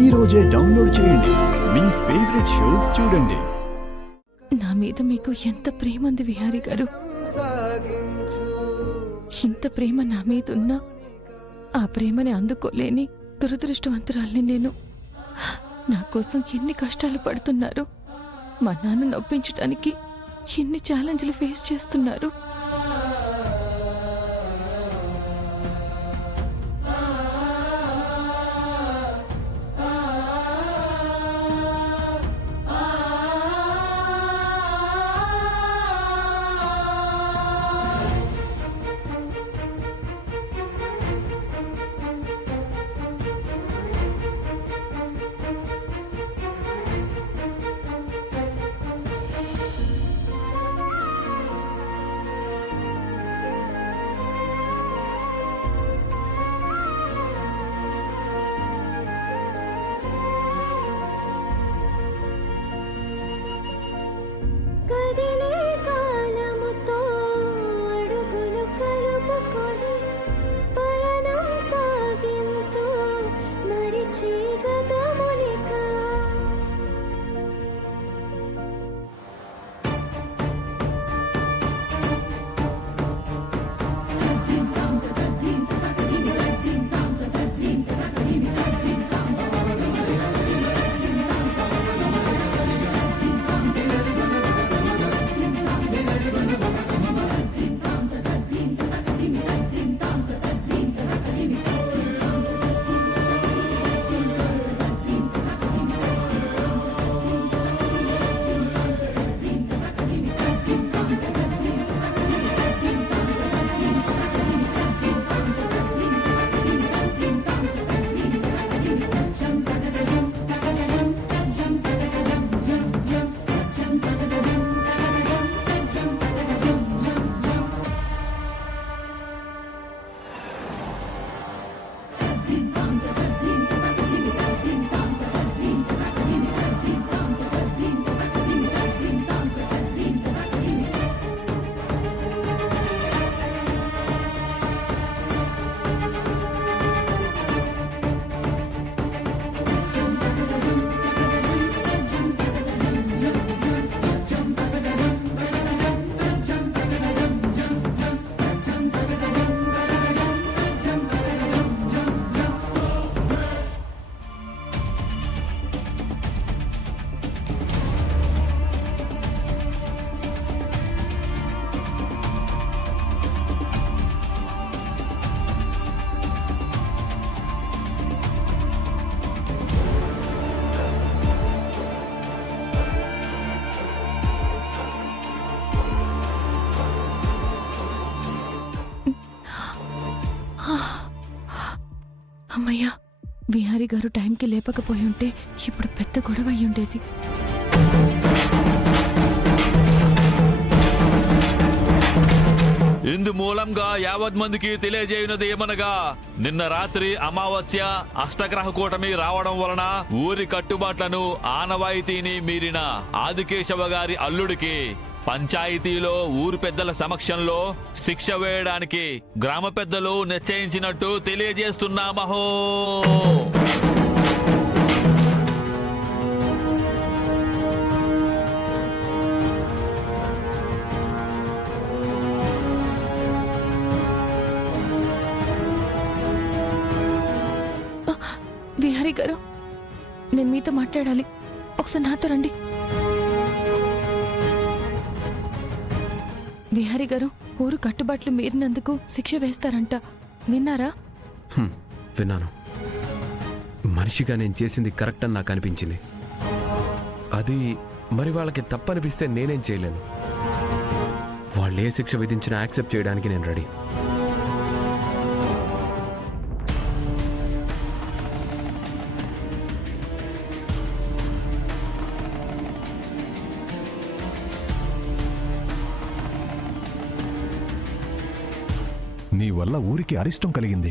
ఈ రోజే డౌన్లోడ్ చేయండి. మీ ఫేవరెట్ షోస్ చూడండి. నా మీద మీకు ఎంత ప్రేమ ఉంది విహారీ గారు. ఇంత ప్రేమ నా మీద ఉన్నా ఆ ప్రేమని అందుకోలేని దురదృష్టవంతురాల్ని నేను. నా కోసం ఎన్ని కష్టాలు పడుతున్నారు. మా నాన్న నొప్పించడానికి ఎన్ని ఛాలెంజ్లు ఫేస్ చేస్తున్నారు. అమ్మయ్యా, విహారీ గారు టైంకి లేపకపోయి ఉంటే ఇప్పుడు పెద్ద గొడవ అయి ఉండేది. ఇందు మూలంగా యావత్ మందికి తెలియజేయున్నది ఏమనగా, నిన్న రాత్రి అమావాస్య అష్టగ్రహ కూటమి రావడం వలన ఊరి కట్టుబాట్లను ఆనవాయితీని మీరిన ఆదికేశవ గారి అల్లుడికి పంచాయతీలో ఊరు పెద్దల సమక్షంలో శిక్ష వేయడానికి గ్రామ పెద్దలు నిశ్చయించినట్టు తెలియజేస్తున్నామహో. విహారీ గారు, నేను మీతో మాట్లాడాలి. ఒకసారి నాతో రండి. విహారీ గారు, ఊరు కట్టుబాట్లు మీరినందుకు శిక్ష వేస్తారంట, విన్నారా? విన్నాను. మనిషిగా నేను చేసింది కరెక్ట్ అని నాకు అనిపించింది. అది మరి వాళ్ళకి తప్పనిపిస్తే నేనేం చేయలేను. వాళ్ళు ఏ శిక్ష విధించినా యాక్సెప్ట్ చేయడానికి నేను రెడీ. నీ వల్ల ఊరికి అరిష్టం కలిగింది.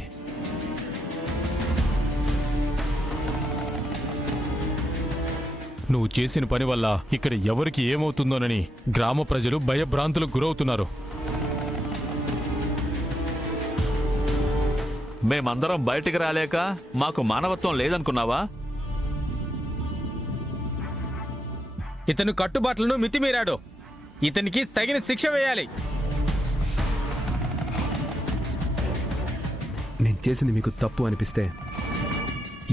నువ్వు చేసిన పని వల్ల ఇక్కడ ఎవరికి ఏమవుతుందోనని గ్రామ ప్రజలు భయభ్రాంతులకు గురవుతున్నారు. మేమందరం బయటికి రాలేక మాకు మానవత్వం లేదనుకున్నావా? ఇతను కట్టుబాట్లను మితిమీరాడు. ఇతనికి తగిన శిక్ష వేయాలి. నేను చేసింది మీకు తప్పు అనిపిస్తే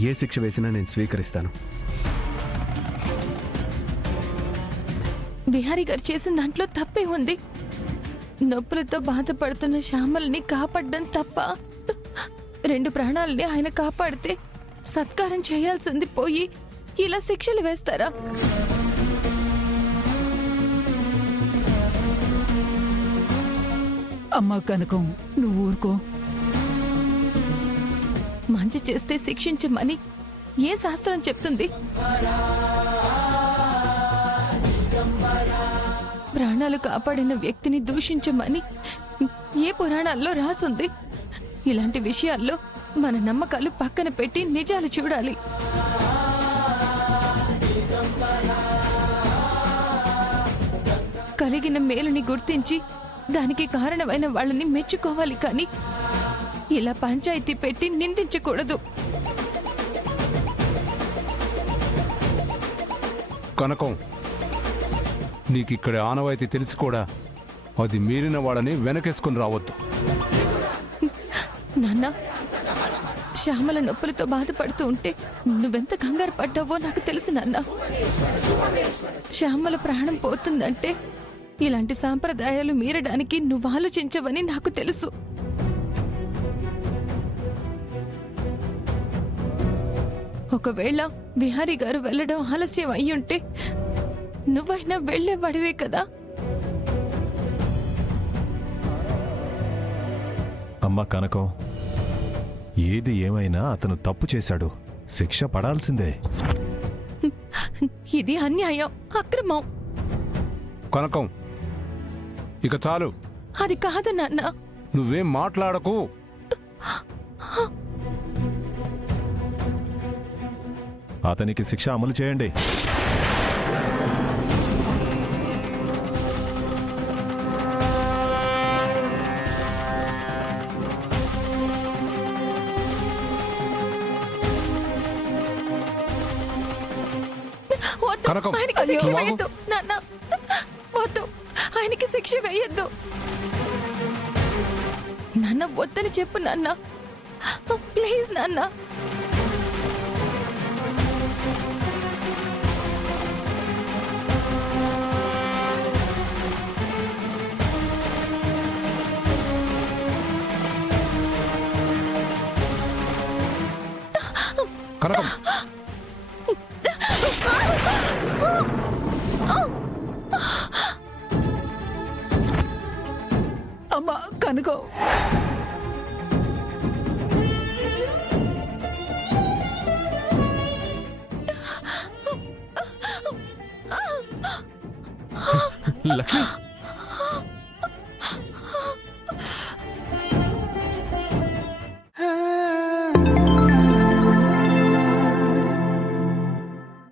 ఏ శిక్ష వేసినా నేను స్వీకరిస్తాను. విహారీ గారు చేసిన దాంట్లో తప్పే ఉంది. నొప్పులతో బాధపడుతున్న శ్యామల్ని కాపాడడం తప్ప 2 ప్రాణాలని ఆయన కాపాడితే సత్కారం చేయాల్సింది పోయి ఇలా శిక్షలు వేస్తారా? అమ్మా కనకం, నువ్వు ఊరుకో. మంచి చేస్తే శిక్షించమని ఏ శాస్త్రం చెప్తుంది? ప్రాణాలు కాపాడిన వ్యక్తిని దూషించమని ఏ పురాణాల్లో రాసుంది? ఇలాంటి విషయాల్లో మన నమ్మకాలు పక్కన పెట్టి నిజాలు చూడాలి. కలిగిన మేలుని గుర్తించి దానికి కారణమైన వాళ్ళని మెచ్చుకోవాలి, కానీ ఇలా పంచాయతీ పెట్టి నిందించకూడదు. కనకం, నీకిక్కడ ఆనవాయితీ తెలిసి కూడా అది మీరిన వాళ్ళని వెనకేసుకుని రావద్దు. నాన్న, శ్యామల నొప్పులతో బాధపడుతూ ఉంటే నువ్వెంత కంగారు పడ్డావో నాకు తెలుసు నాన్న. శ్యామల ప్రాణం పోతుందంటే ఇలాంటి సాంప్రదాయాలు మీరడానికి నువ్వు ఆలోచించవని నాకు తెలుసు. ఒకవేళ విహారీ గారు వెళ్ళడం ఆలస్యం అయ్యుంటే నువ్వైనా వెళ్ళేవాడివే కదా. అమ్మా కనకం, ఏది ఏమైనా అతను తప్పు చేశాడు, శిక్ష పడాల్సిందే. ఇది అన్యాయం, అక్రమం. కనకం, ఇక చాలు. అది కాదు నాన్న. నువ్వేం మాట్లాడకు. అతనికి శిక్ష అమలు చేయండి. వద్దు, కనకం, ఆయనకి శిక్ష నువ్వు ఆగు. వేయద్దు నాన్న. వద్దు, ఆయనకి శిక్ష వేయద్దు నాన్న. వద్దని చెప్పు నాన్న, ప్లీజ్ నాన్న. కనకం, అమ్మా కనకం, లక్ష్మి